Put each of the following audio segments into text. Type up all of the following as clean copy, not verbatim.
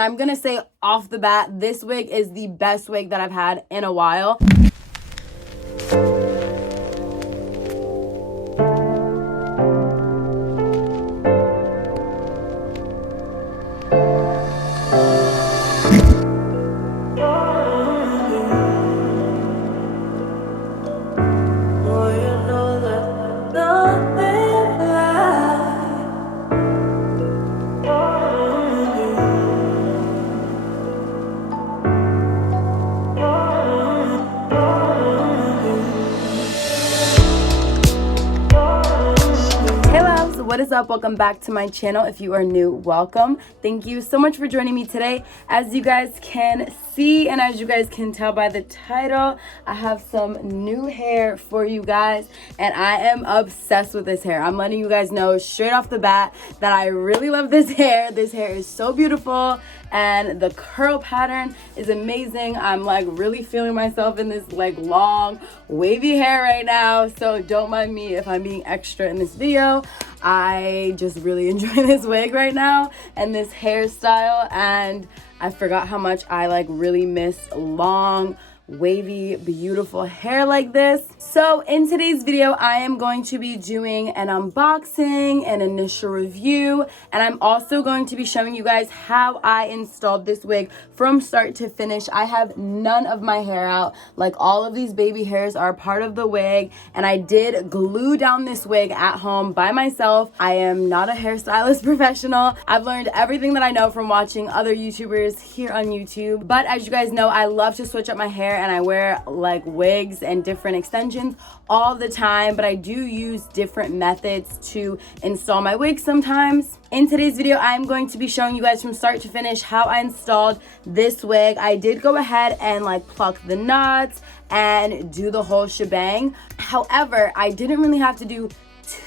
I'm gonna say off the bat, this wig is the best wig that I've had in a while. What is up? Welcome back to my channel. If you are new, welcome. Thank you so much for joining me today. As you guys can see and as you guys can tell by the title, I have some new hair for you guys and I am obsessed with this hair. I'm letting you guys know straight off the bat that I really love this hair. This hair is so beautiful and the curl pattern is amazing. I'm like really feeling myself in this like long wavy hair right now, so don't mind me if I'm being extra in this video. I just really enjoy this wig right now and this hairstyle, and I forgot how much I like really miss long wavy beautiful hair like this. So in today's video I am going to be doing an unboxing, an initial review, and I'm also going to be showing you guys how I installed this wig from start to finish. I have none of my hair out, like all of these baby hairs are part of the wig, and I did glue down this wig at home by myself. I am not a hairstylist professional. I've learned everything that I know from watching other YouTubers here on YouTube, but as you guys know, I love to switch up my hair and I wear like wigs and different extensions all the time, but I do use different methods to install my wig sometimes. In today's video, I'm going to be showing you guys from start to finish how I installed this wig. I did go ahead and like pluck the knots and do the whole shebang. However, I didn't really have to do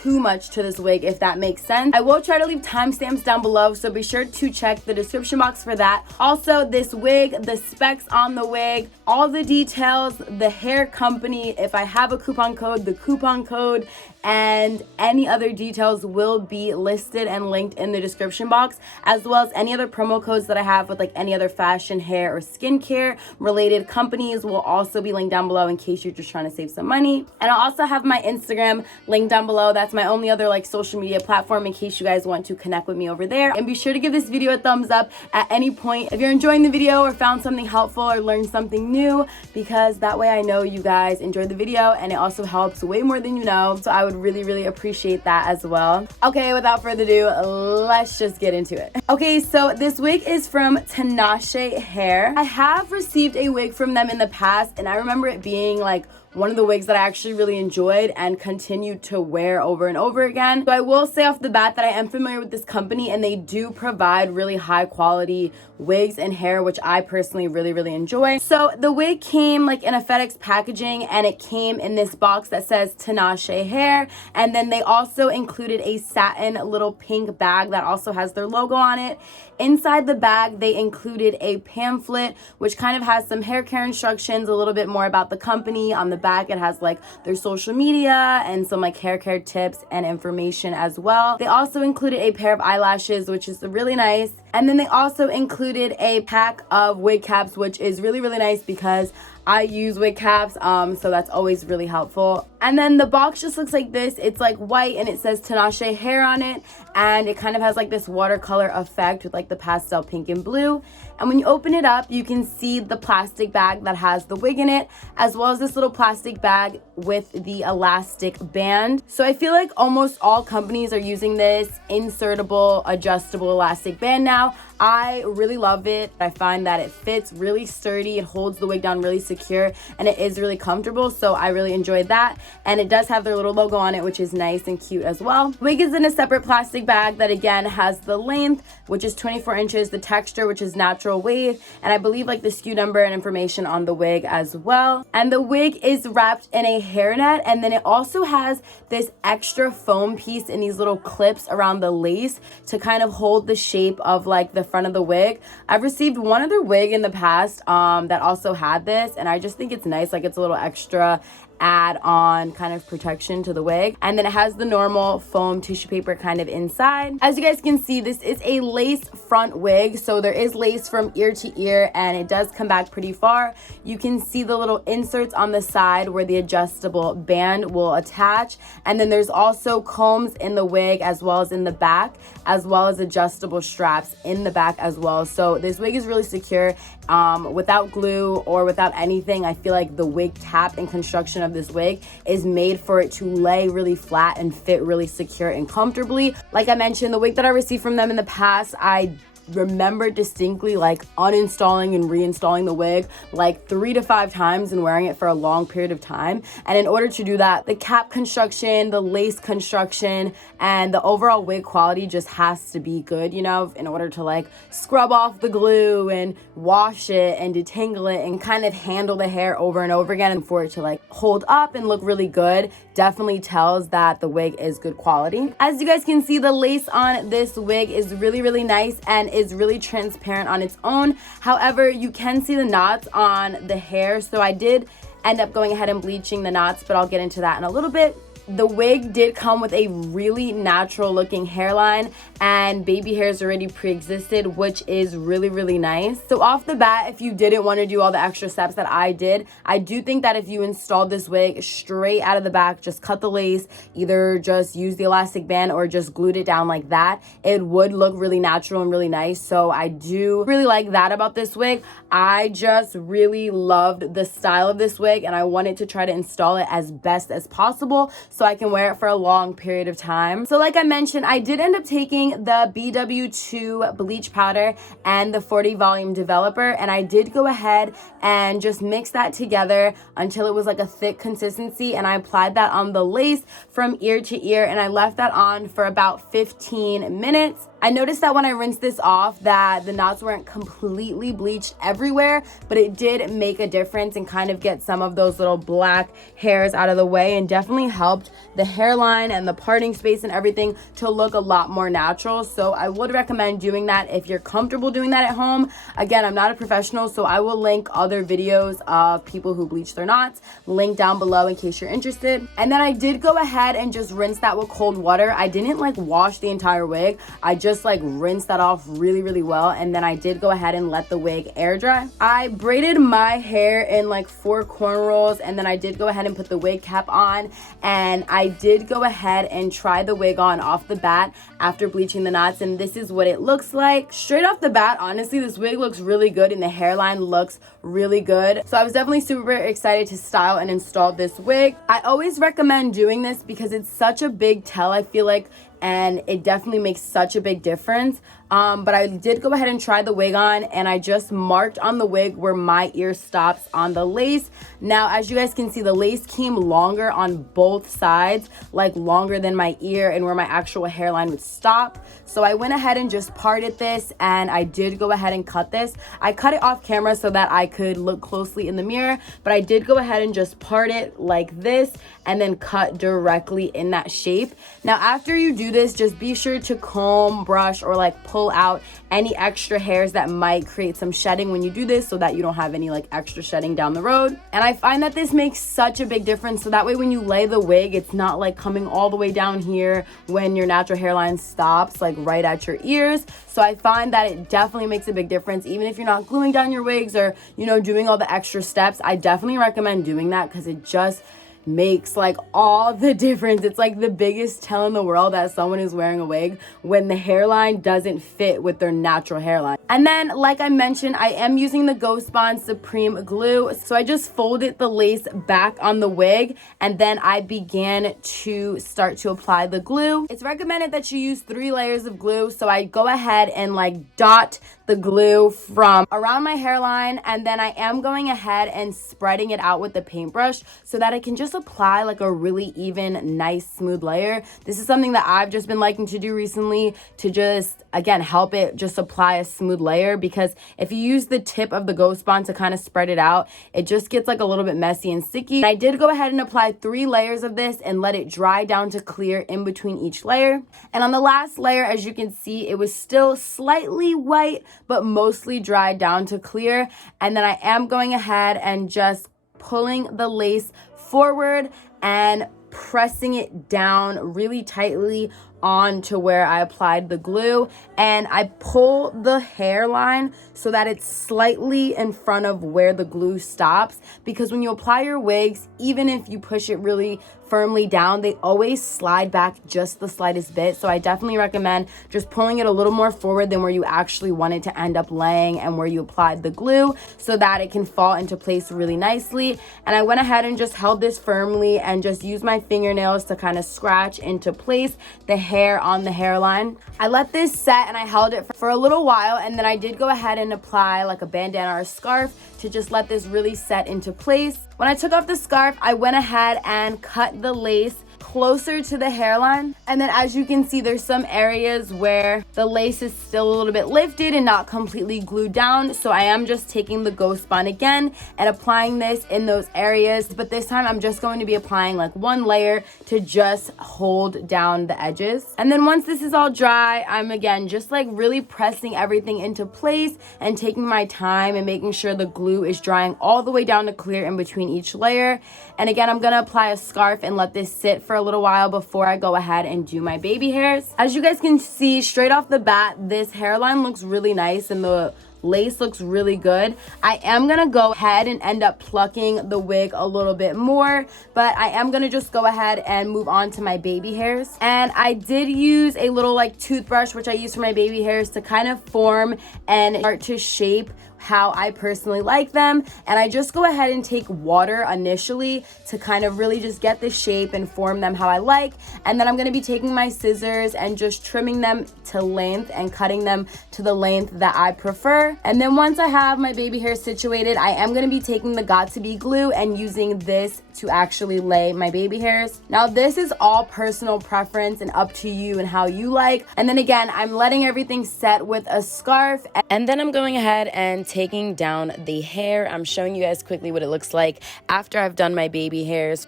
too much to this wig, if that makes sense. I will try to leave timestamps down below, so be sure to check the description box for that. Also, this wig, the specs on the wig, all the details, the hair company, if I have a coupon code, the coupon code, and any other details will be listed and linked in the description box, as well as any other promo codes that I have with like any other fashion, hair, or skincare related companies will also be linked down below in case you're just trying to save some money. And I'll also have my Instagram linked down below. That's my only other like social media platform in case you guys want to connect with me over there. And be sure to give this video a thumbs up at any point if you're enjoying the video or found something helpful or learned something new, because that way I know you guys enjoyed the video and it also helps way more than you know. So I would really appreciate that as well. Okay, without further ado, let's just get into it. Okay, so this wig is from Tinashe Hair. I have received a wig from them in the past and I remember it being like one of the wigs that I actually really enjoyed and continued to wear over and over again. So I will say off the bat that I am familiar with this company and they do provide really high quality wigs and hair, which I personally really enjoy. So the wig came like in a FedEx packaging and it came in this box that says Tinashe Hair, and then they also included a satin little pink bag that also has their logo on it. Inside the bag they included a pamphlet which kind of has some hair care instructions, a little bit more about the company. On the back it has like their social media and some like hair care tips and information as well. They also included a pair of eyelashes, which is really nice, and then they also included a pack of wig caps, which is really nice because I use wig caps, so that's always really helpful. And then the box just looks like this. It's like white and it says Tinashe Hair on it, and it kind of has like this watercolor effect with like the pastel pink and blue. And when you open it up, you can see the plastic bag that has the wig in it, as well as this little plastic bag with the elastic band. So I feel like almost all companies are using this insertable, adjustable elastic band now. I really love it. I find that it fits really sturdy, it holds the wig down really secure, and it is really comfortable, so I really enjoyed that. And it does have their little logo on it, which is nice and cute as well. The wig is in a separate plastic bag that again has the length, which is 24 inches, the texture, which is natural wave, and I believe like the SKU number and information on the wig as well. And the wig is wrapped in a hairnet, and then it also has this extra foam piece in these little clips around the lace to kind of hold the shape of like the front of the wig. I've received one other wig in the past that also had this, and I just think it's nice, like it's a little extra add on kind of protection to the wig. And then it has the normal foam tissue paper kind of inside. As you guys can see, this is a lace front wig, so there is lace from ear to ear and it does come back pretty far. You can see the little inserts on the side where the adjustable band will attach, and then there's also combs in the wig as well as in the back, as well as adjustable straps in the back as well. So this wig is really secure. Without glue or without anything, I feel like the wig cap and construction of this wig is made for it to lay really flat and fit really secure and comfortably. Like I mentioned, the wig that I received from them in the past, I remember distinctly like uninstalling and reinstalling the wig like 3 to 5 times and wearing it for a long period of time. And in order to do that, the cap construction, the lace construction, and the overall wig quality just has to be good, you know, in order to like scrub off the glue and wash it and detangle it and kind of handle the hair over and over again, and for it to like hold up and look really good definitely tells that the wig is good quality. As you guys can see, the lace on this wig is really nice and is really transparent on its own. However, you can see the knots on the hair, so I did end up going ahead and bleaching the knots, but I'll get into that in a little bit. The wig did come with a really natural looking hairline, and baby hairs already pre-existed, which is really nice. So off the bat, if you didn't want to do all the extra steps that I did, I do think that if you installed this wig straight out of the back, just cut the lace, either just use the elastic band or just glued it down like that, it would look really natural and really nice. So I do really like that about this wig. I just really loved the style of this wig, and I wanted to try to install it as best as possible so I can wear it for a long period of time. So like I mentioned, I did end up taking the BW2 bleach powder and the 40 volume developer, and I did go ahead and just mix that together until it was like a thick consistency, and I applied that on the lace from ear to ear, and I left that on for about 15 minutes. I noticed that when I rinsed this off that the knots weren't completely bleached everywhere, but it did make a difference and kind of get some of those little black hairs out of the way, and definitely helped the hairline and the parting space and everything to look a lot more natural. So I would recommend doing that if you're comfortable doing that at home. Again, I'm not a professional, so I will link other videos of people who bleach their knots, link down below in case you're interested. And then I did go ahead and just rinse that with cold water. I didn't like wash the entire wig. I just like rinse that off really well, and then I did go ahead and let the wig air dry. I braided my hair in like 4 cornrows, and then I did go ahead and put the wig cap on, and I did go ahead and try the wig on off the bat after bleaching the knots, and this is what it looks like. Straight off the bat, honestly, this wig looks really good and the hairline looks really good. So I was definitely super excited to style and install this wig. I always recommend doing this because it's such a big tell, I feel like, and it definitely makes such a big difference. But I did go ahead and try the wig on, and I just marked on the wig where my ear stops on the lace. Now, as you guys can see, the lace came longer on both sides, like longer than my ear and where my actual hairline would stop. So I went ahead and just parted this, and I did go ahead and cut this. I cut it off camera so that I could look closely in the mirror, but I did go ahead and just part it like this and then cut directly in that shape. Now, after you do this, just be sure to comb, brush, or like pull out any extra hairs that might create some shedding when you do this, so that you don't have any like extra shedding down the road. And I find that this makes such a big difference, so that way when you lay the wig, it's not like coming all the way down here when your natural hairline stops like right at your ears. So I find that it definitely makes a big difference. Even if you're not gluing down your wigs or, you know, doing all the extra steps, I definitely recommend doing that because it just makes like all the difference. It's like the biggest tell in the world that someone is wearing a wig when the hairline doesn't fit with their natural hairline. And then, like I mentioned, I am using the Ghost Bond Supreme glue. So I just folded the lace back on the wig, and then I began to start to apply the glue. It's recommended that you use 3 layers of glue. So I go ahead and like dot the glue from around my hairline, and then I am going ahead and spreading it out with the paintbrush so that I can just apply like a really even, nice, smooth layer. This is something that I've just been liking to do recently to just, again, help it just apply a smooth layer, because if you use the tip of the Ghost Bond to kind of spread it out, it just gets like a little bit messy and sticky. I did go ahead and apply 3 layers of this and let it dry down to clear in between each layer. And on the last layer, as you can see, it was still slightly white, but mostly dried down to clear. And then I am going ahead and just pulling the lace forward and pressing it down really tightly onto where I applied the glue, and I pull the hairline so that it's slightly in front of where the glue stops, because when you apply your wigs, even if you push it really firmly down, they always slide back just the slightest bit. So I definitely recommend just pulling it a little more forward than where you actually want it to end up laying and where you applied the glue, so that it can fall into place really nicely. And I went ahead and just held this firmly and just used my fingernails to kind of scratch into place the hair on the hairline. I let this set and I held it for a little while, and then I did go ahead and apply like a bandana or a scarf to just let this really set into place. When I took off the scarf, I went ahead and cut the lace closer to the hairline, and then as you can see, there's some areas where the lace is still a little bit lifted and not completely glued down, so I am just taking the ghost bond again and applying this in those areas, but this time I'm just going to be applying like one layer to just hold down the edges. And then once this is all dry, I'm again just like really pressing everything into place and taking my time and making sure the glue is drying all the way down to clear in between each layer. And again, I'm gonna apply a scarf and let this sit for a little while before I go ahead and do my baby hairs. As you guys can see straight off the bat, this hairline looks really nice and the lace looks really good. I am gonna go ahead and end up plucking the wig a little bit more, but I am gonna just go ahead and move on to my baby hairs. And I did use a little like toothbrush, which I use for my baby hairs, to kind of form and start to shape how I personally like them. And I just go ahead and take water initially to kind of really just get the shape and form them how I like. And then I'm gonna be taking my scissors and just trimming them to length and cutting them to the length that I prefer. And then once I have my baby hair situated, I am gonna be taking the Got2b glue and using this to actually lay my baby hairs. Now this is all personal preference and up to you and how you like. And then again, I'm letting everything set with a scarf, and then I'm going ahead and taking down the hair. I'm showing you guys quickly what it looks like after I've done my baby hairs.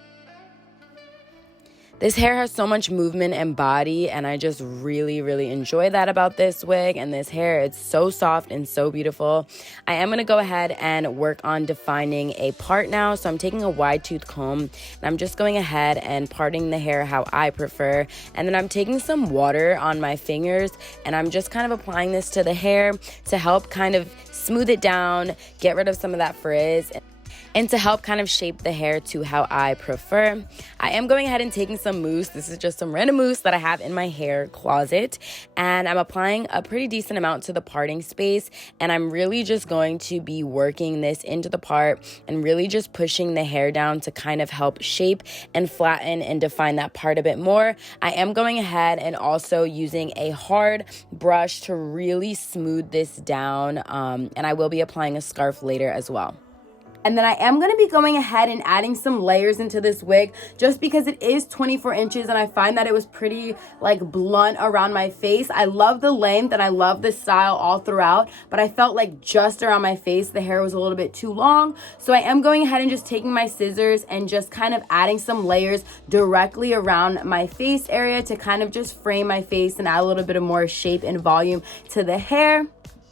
This hair has so much movement and body, and I just really enjoy that about this wig and this hair. It's so soft and so beautiful. I am going to go ahead and work on defining a part now. So I'm taking a wide tooth comb and I'm just going ahead and parting the hair how I prefer. And then I'm taking some water on my fingers and I'm just kind of applying this to the hair to help kind of smooth it down, get rid of some of that frizz, and to help kind of shape the hair to how I prefer. I am going ahead and taking some mousse. This is just some random mousse that I have in my hair closet, and I'm applying a pretty decent amount to the parting space, and I'm really just going to be working this into the part and really just pushing the hair down to kind of help shape and flatten and define that part a bit more. I am going ahead and also using a hard brush to really smooth this down, and I will be applying a scarf later as well. And then I am going to be going ahead and adding some layers into this wig just because it is 24 inches and I find that it was pretty like blunt around my face. I love the length and I love the style all throughout, but I felt like just around my face the hair was a little bit too long. So I am going ahead and just taking my scissors and just kind of adding some layers directly around my face area to kind of just frame my face and add a little bit of more shape and volume to the hair.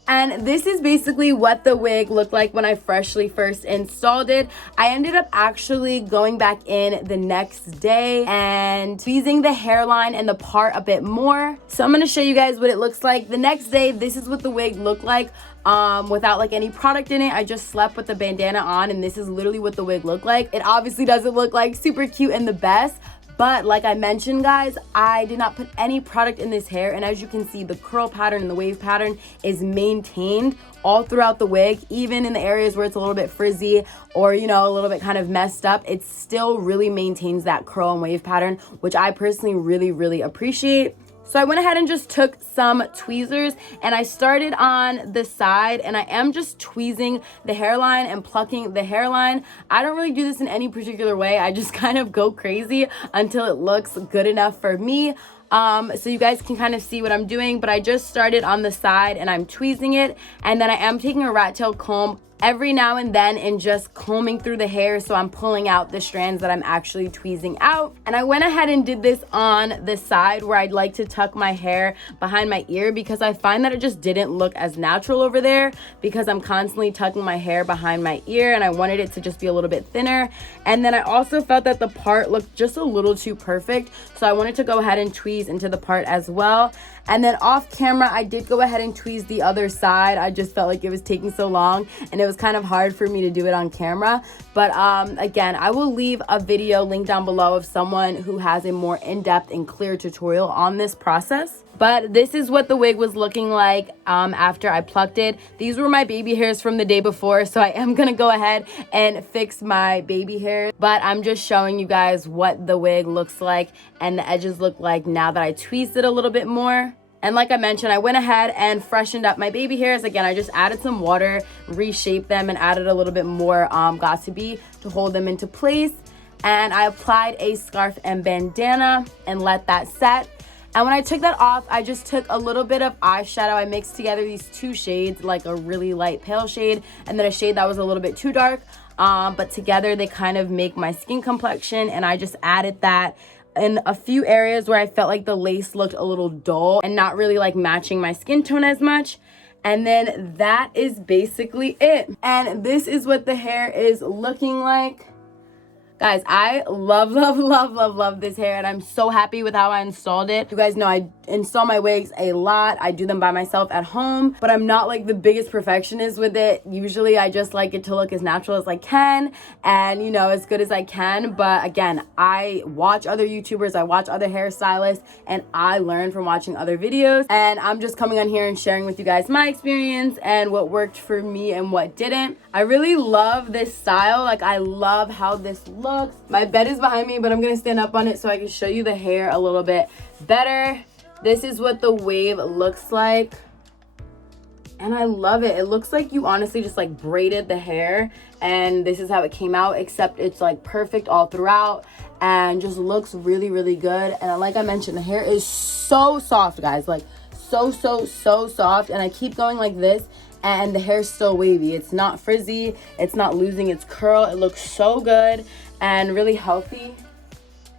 And this is basically what the wig looked like when I freshly first installed it. I ended up actually going back in the next day and tweezing the hairline and the part a bit more. So I'm going to show you guys what it looks like. The next day, this is what the wig looked like without like any product in it. I just slept with the bandana on and this is literally what the wig looked like. It obviously doesn't look like super cute and the best, but like I mentioned, guys, I did not put any product in this hair. And as you can see, the curl pattern and the wave pattern is maintained all throughout the wig. Even in the areas where it's a little bit frizzy or, you know, a little bit kind of messed up, it still really maintains that curl and wave pattern, which I personally really appreciate. So I went ahead and just took some tweezers and I started on the side and I am just tweezing the hairline and plucking the hairline. I don't really do this in any particular way. I just kind of go crazy until it looks good enough for me. So you guys can kind of see what I'm doing, but I just started on the side and I'm tweezing it. And then I am taking a rat tail comb every now and then and just combing through the hair, so I'm pulling out the strands that I'm actually tweezing out. And I went ahead and did this on the side where I'd like to tuck my hair behind my ear, because I find that it just didn't look as natural over there, because I'm constantly tucking my hair behind my ear and I wanted it to just be a little bit thinner. And then I also felt that the part looked just a little too perfect, so I wanted to go ahead and tweeze into the part as well. And then off camera, I did go ahead and tweeze the other side. I just felt like it was taking so long and it was kind of hard for me to do it on camera. But again, I will leave a video link down below of someone who has a more in-depth and clear tutorial on this process. But this is what the wig was looking like after I plucked it. These were my baby hairs from the day before, so I am gonna go ahead and fix my baby hair. But I'm just showing you guys what the wig looks like and the edges look like now that I tweezed it a little bit more. And like I mentioned, I went ahead and freshened up my baby hairs. Again, I just added some water, reshaped them, and added a little bit more Got2b to hold them into place. And I applied a scarf and bandana and let that set. And when I took that off, I just took a little bit of eyeshadow. I mixed together these two shades, like a really light pale shade and then a shade that was a little bit too dark. But together they kind of make my skin complexion, and I just added that in a few areas where I felt like the lace looked a little dull and not really like matching my skin tone as much. And then that is basically it. And this is what the hair is looking like. Guys, I love this hair, and I'm so happy with how I installed it. You guys know I install my wigs a lot. I do them by myself at home, but I'm not like the biggest perfectionist with it. Usually I just like it to look as natural as I can and, you know, as good as I can. But again, I watch other YouTubers, I watch other hairstylists, and I learn from watching other videos. And I'm just coming on here and sharing with you guys my experience and what worked for me and what didn't. I really love this style. Like, I love how this looks. My bed is behind me, but I'm gonna stand up on it so I can show you the hair a little bit better. This is what the wave looks like, and I love it. It looks like you honestly just like braided the hair, and this is how it came out, except it's like perfect all throughout and just looks really good. And like I mentioned, the hair is so soft, guys, like so soft. And I keep going like this and the hair's still wavy. It's not frizzy, it's not losing its curl. It looks so good and really healthy,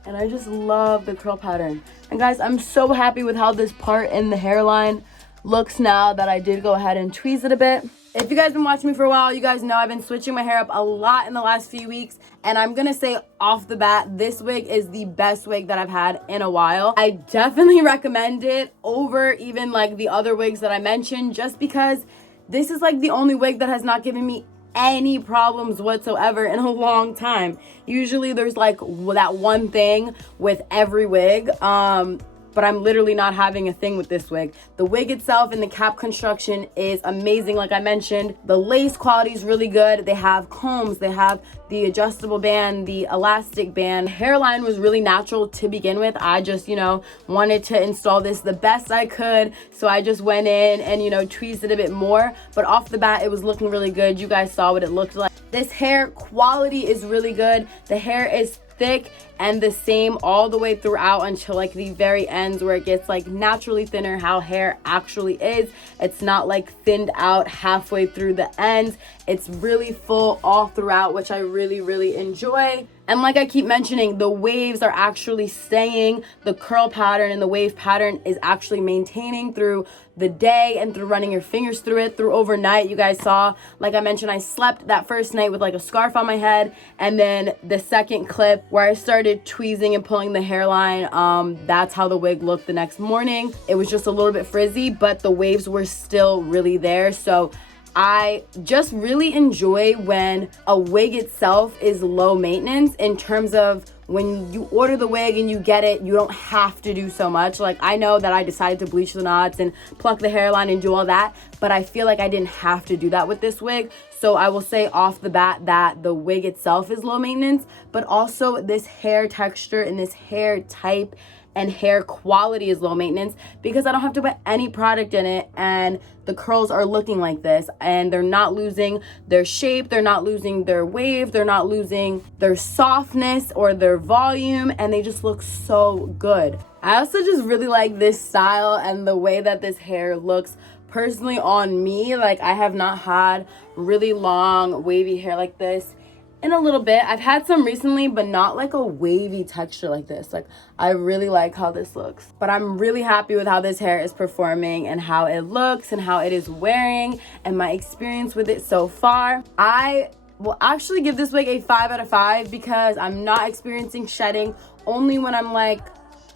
and I just love the curl pattern. And guys, I'm so happy with how this part in the hairline looks now that I did go ahead and tweeze it a bit. If you guys been watching me for a while, you guys know I've been switching my hair up a lot in the last few weeks, and I'm gonna say off the bat, this wig is the best wig that I've had in a while. I definitely recommend it over even like the other wigs that I mentioned, just because this is like the only wig that has not given me any problems whatsoever in a long time. Usually there's like that one thing with every wig, but I'm literally not having a thing with this wig. The wig itself and the cap construction is amazing. Like I mentioned, the lace quality is really good. They have combs, they have the adjustable band, the elastic band. Hairline was really natural to begin with. I just, you know, wanted to install this the best I could, so I just went in and, you know, tweezed it a bit more. But off the bat, it was looking really good. You guys saw what it looked like. This hair quality is really good. The hair is thick and the same all the way throughout until like the very ends, where it gets like naturally thinner, how hair actually is. It's not like thinned out halfway through the ends. It's really full all throughout, which I really enjoy. And like I keep mentioning, the waves are actually staying. The curl pattern and the wave pattern is actually maintaining through the day and through running your fingers through it through overnight. You guys saw, like I mentioned, I slept that first night with like a scarf on my head, and then the second clip where I started tweezing and pulling the hairline, that's how the wig looked the next morning. It was just a little bit frizzy, but the waves were still really there. So I just really enjoy when a wig itself is low maintenance, in terms of when you order the wig and you get it, you don't have to do so much. Like, I know that I decided to bleach the knots and pluck the hairline and do all that, but I feel like I didn't have to do that with this wig. So I will say off the bat that the wig itself is low maintenance, but also this hair texture and this hair type and hair quality is low maintenance, because I don't have to put any product in it, and the curls are looking like this, and they're not losing their shape, they're not losing their wave, they're not losing their softness or their volume, and they just look so good. I also just really like this style and the way that this hair looks personally on me, like I have not had really long wavy hair like this in a little bit. I've had some recently, but not like a wavy texture like this. Like I really like how this looks, but I'm really happy with how this hair is performing and how it looks and how it is wearing and my experience with it so far. I will actually give this wig a 5 out of 5 because I'm not experiencing shedding only when I'm like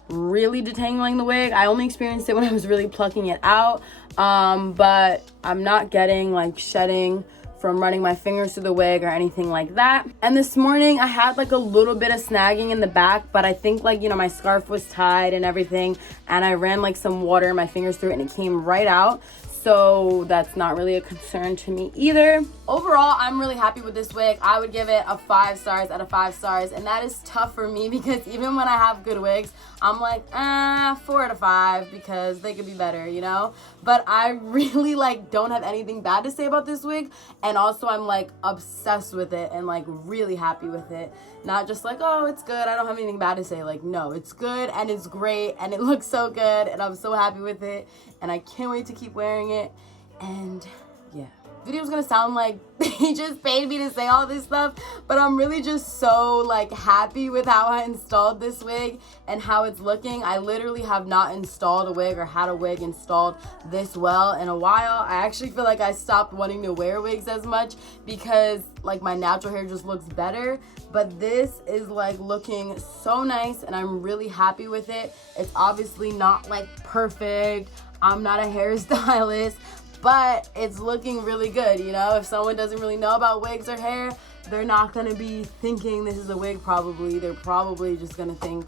really detangling the wig. I only experienced it when I was really plucking it out, but I'm not getting like shedding from running my fingers through the wig or anything like that. And this morning I had like a little bit of snagging in the back, but I think like, you know, my scarf was tied and everything, and I ran like some water in my fingers through it and it came right out. So that's not really a concern to me either. Overall, I'm really happy with this wig. I would give it a 5 stars out of 5 stars, and that is tough for me because even when I have good wigs, I'm like, 4 out of 5 because they could be better, you know? But I really like don't have anything bad to say about this wig, and also I'm like obsessed with it and like really happy with it. Not just like, oh, it's good, I don't have anything bad to say. Like, no, it's good and it's great and it looks so good and I'm so happy with it and I can't wait to keep wearing it. And yeah, video's gonna sound like they just paid me to say all this stuff, but I'm really just so like happy with how I installed this wig and how it's looking. I literally have not installed a wig or had a wig installed this well in a while. I actually feel like I stopped wanting to wear wigs as much because like my natural hair just looks better, but this is like looking so nice and I'm really happy with it. It's obviously not like perfect. I'm not a hairstylist, but it's looking really good, you know? If someone doesn't really know about wigs or hair, they're not gonna be thinking this is a wig probably. They're probably just gonna think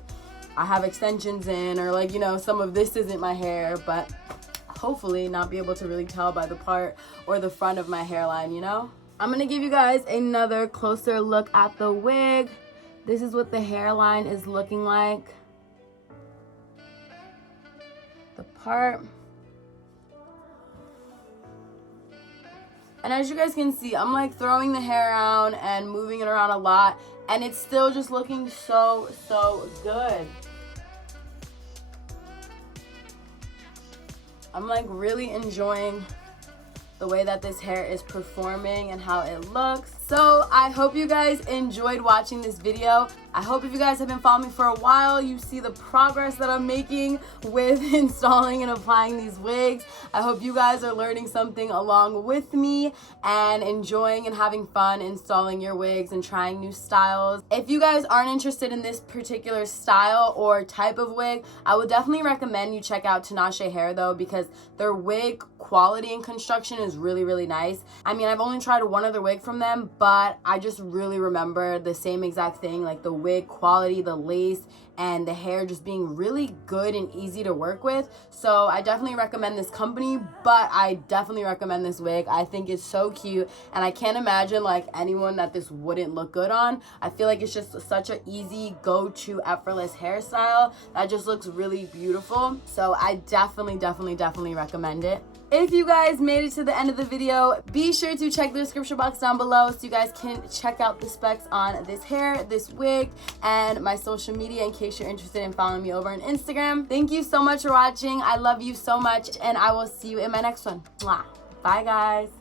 I have extensions in, or like, you know, some of this isn't my hair, but hopefully not be able to really tell by the part or the front of my hairline, you know? I'm gonna give you guys another closer look at the wig. This is what the hairline is looking like. The part. And as you guys can see, I'm like throwing the hair around and moving it around a lot, and it's still just looking so good. I'm like really enjoying the way that this hair is performing and how it looks. So I hope you guys enjoyed watching this video. I hope if you guys have been following me for a while, you see the progress that I'm making with installing and applying these wigs. I hope you guys are learning something along with me and enjoying and having fun installing your wigs and trying new styles. If you guys aren't interested in this particular style or type of wig, I would definitely recommend you check out Tinashe Hair though, because their wig quality and construction is really nice. I mean, I've only tried one other wig from them, but I just really remember the same exact thing, like the wig quality, the lace, and the hair just being really good and easy to work with. So I definitely recommend this company, but I definitely recommend this wig. I think it's so cute, and I can't imagine like anyone that this wouldn't look good on. I feel like it's just such an easy go-to effortless hairstyle that just looks really beautiful. So I definitely recommend it. If you guys made it to the end of the video, be sure to check the description box down below so you guys can check out the specs on this hair, this wig, and my social media in case you're interested in following me over on Instagram. Thank you so much for watching. I love you so much, and I will see you in my next one. Mwah. Bye, guys.